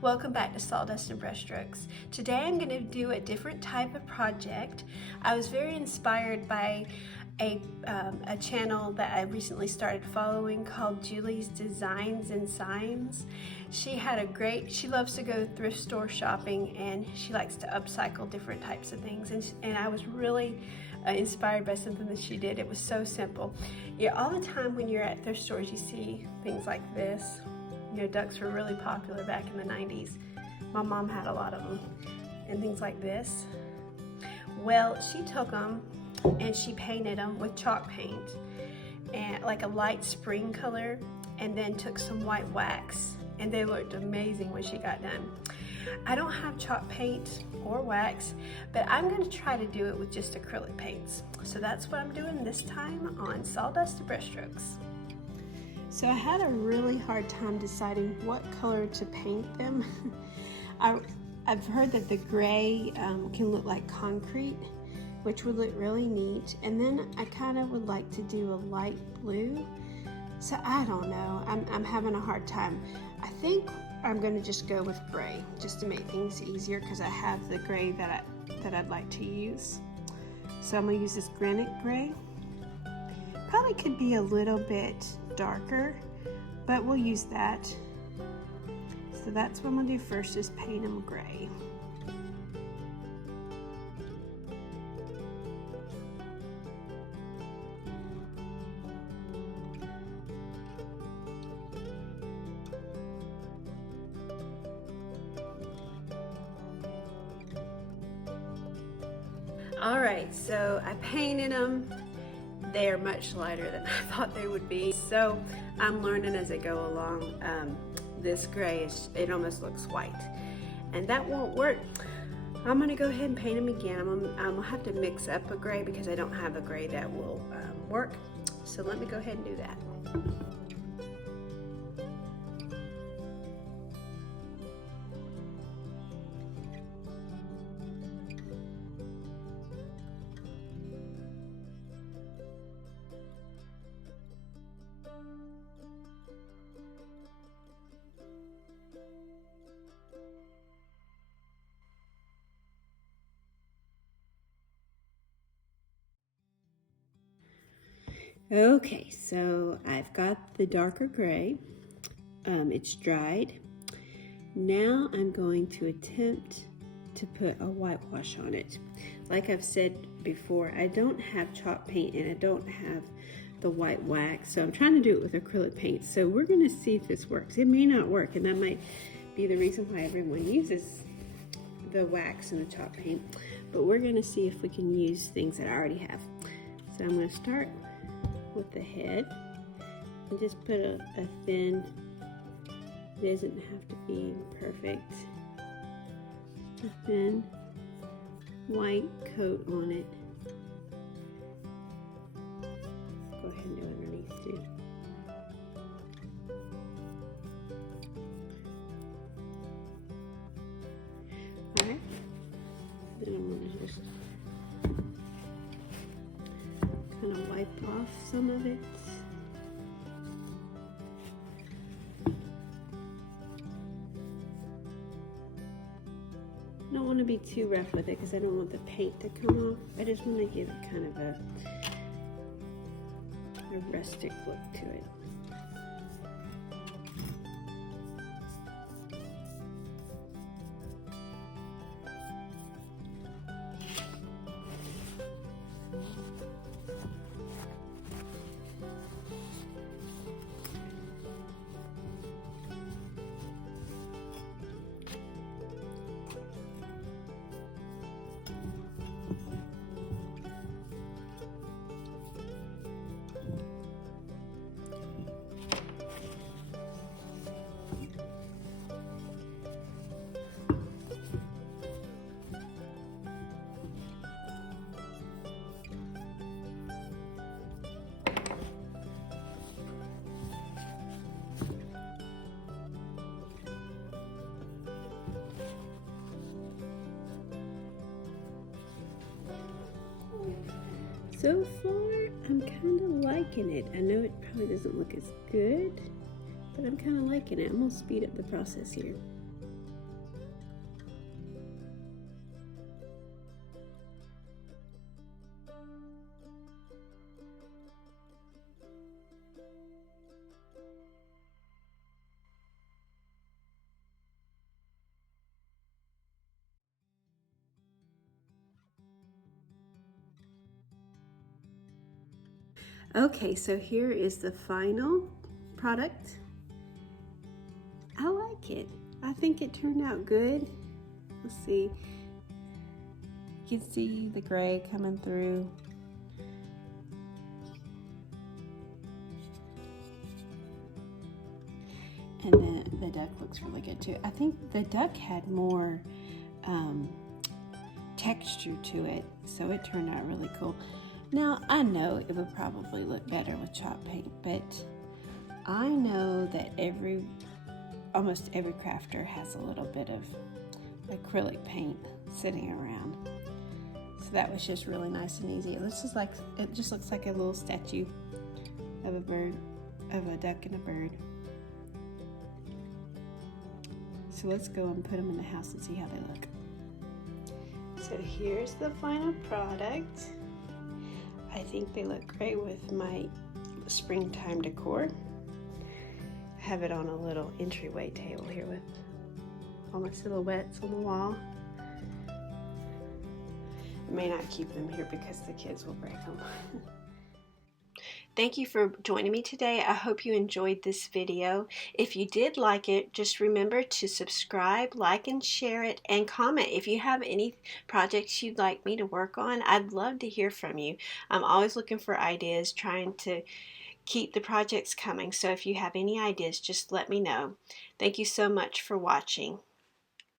Welcome back to Sawdust and Brushstrokes. Today I'm going to do a different type of project. I was very inspired by a channel that I recently started following called Julie's Designs and Signs. She loves to go thrift store shopping, and she likes to upcycle different types of things, and I was really inspired by something that she did. It was so simple. All the time when you're at thrift stores you see things like this. Ducks were really popular back in the 90s. My mom had a lot of them, and things like this. Well, she took them and she painted them with chalk paint, and like a light spring color, and then took some white wax, and they looked amazing when she got done. I don't have chalk paint or wax, but I'm going to try to do it with just acrylic paints. So that's what I'm doing this time on Sawdust and Brushstrokes. So I had a really hard time deciding what color to paint them. I've heard that the gray can look like concrete, which would look really neat. And then I kind of would like to do a light blue. So I don't know, I'm having a hard time. I think I'm going to just go with gray, just to make things easier, because I have the gray that I'd like to use. So I'm going to use this granite gray. Probably could be a little bit darker, but we'll use that. So that's what I'm going to do first, is paint them gray. Alright, so I painted them. They're much lighter than I thought they would be. So I'm learning as I go along. This gray, it almost looks white. And that won't work. I'm gonna go ahead and paint them again. I'm gonna have to mix up a gray because I don't have a gray that will work. So let me go ahead and do that. Okay, so I've got the darker gray. It's dried. Now I'm going to attempt to put a whitewash on it. Like I've said before, I don't have chalk paint and I don't have the white wax, so I'm trying to do it with acrylic paint. So we're going to see if this works. It may not work, and that might be the reason why everyone uses the wax and the chalk paint, but we're going to see if we can use things that I already have. So I'm going to start with the head and just put a thin, it doesn't have to be perfect, a thin white coat on it. Go ahead and do underneath too. Alright, then I'm going to just kind of wipe off some of it. I don't want to be too rough with it because I don't want the paint to come off. I just want to give it kind of a rustic look to it. So far, I'm kind of liking it. I know it probably doesn't look as good, but I'm kind of liking it. I'm going to speed up the process here. Okay, so here is the final product. I like it. I think it turned out good. Let's see. You can see the gray coming through. And then the duck looks really good too. I think the duck had more texture to it, so it turned out really cool. Now, I know it would probably look better with chalk paint, but I know that almost every crafter has a little bit of acrylic paint sitting around. So that was just really nice and easy. It just looks like a little statue of a bird, of a duck and a bird. So let's go and put them in the house and see how they look. So here's the final product. I think they look great with my springtime decor. I have it on a little entryway table here with all my silhouettes on the wall. I may not keep them here because the kids will break them. Thank you for joining me today. I hope you enjoyed this video. If you did like it, just remember to subscribe, like, and share it, and comment. If you have any projects you'd like me to work on, I'd love to hear from you. I'm always looking for ideas, trying to keep the projects coming. So if you have any ideas, just let me know. Thank you so much for watching.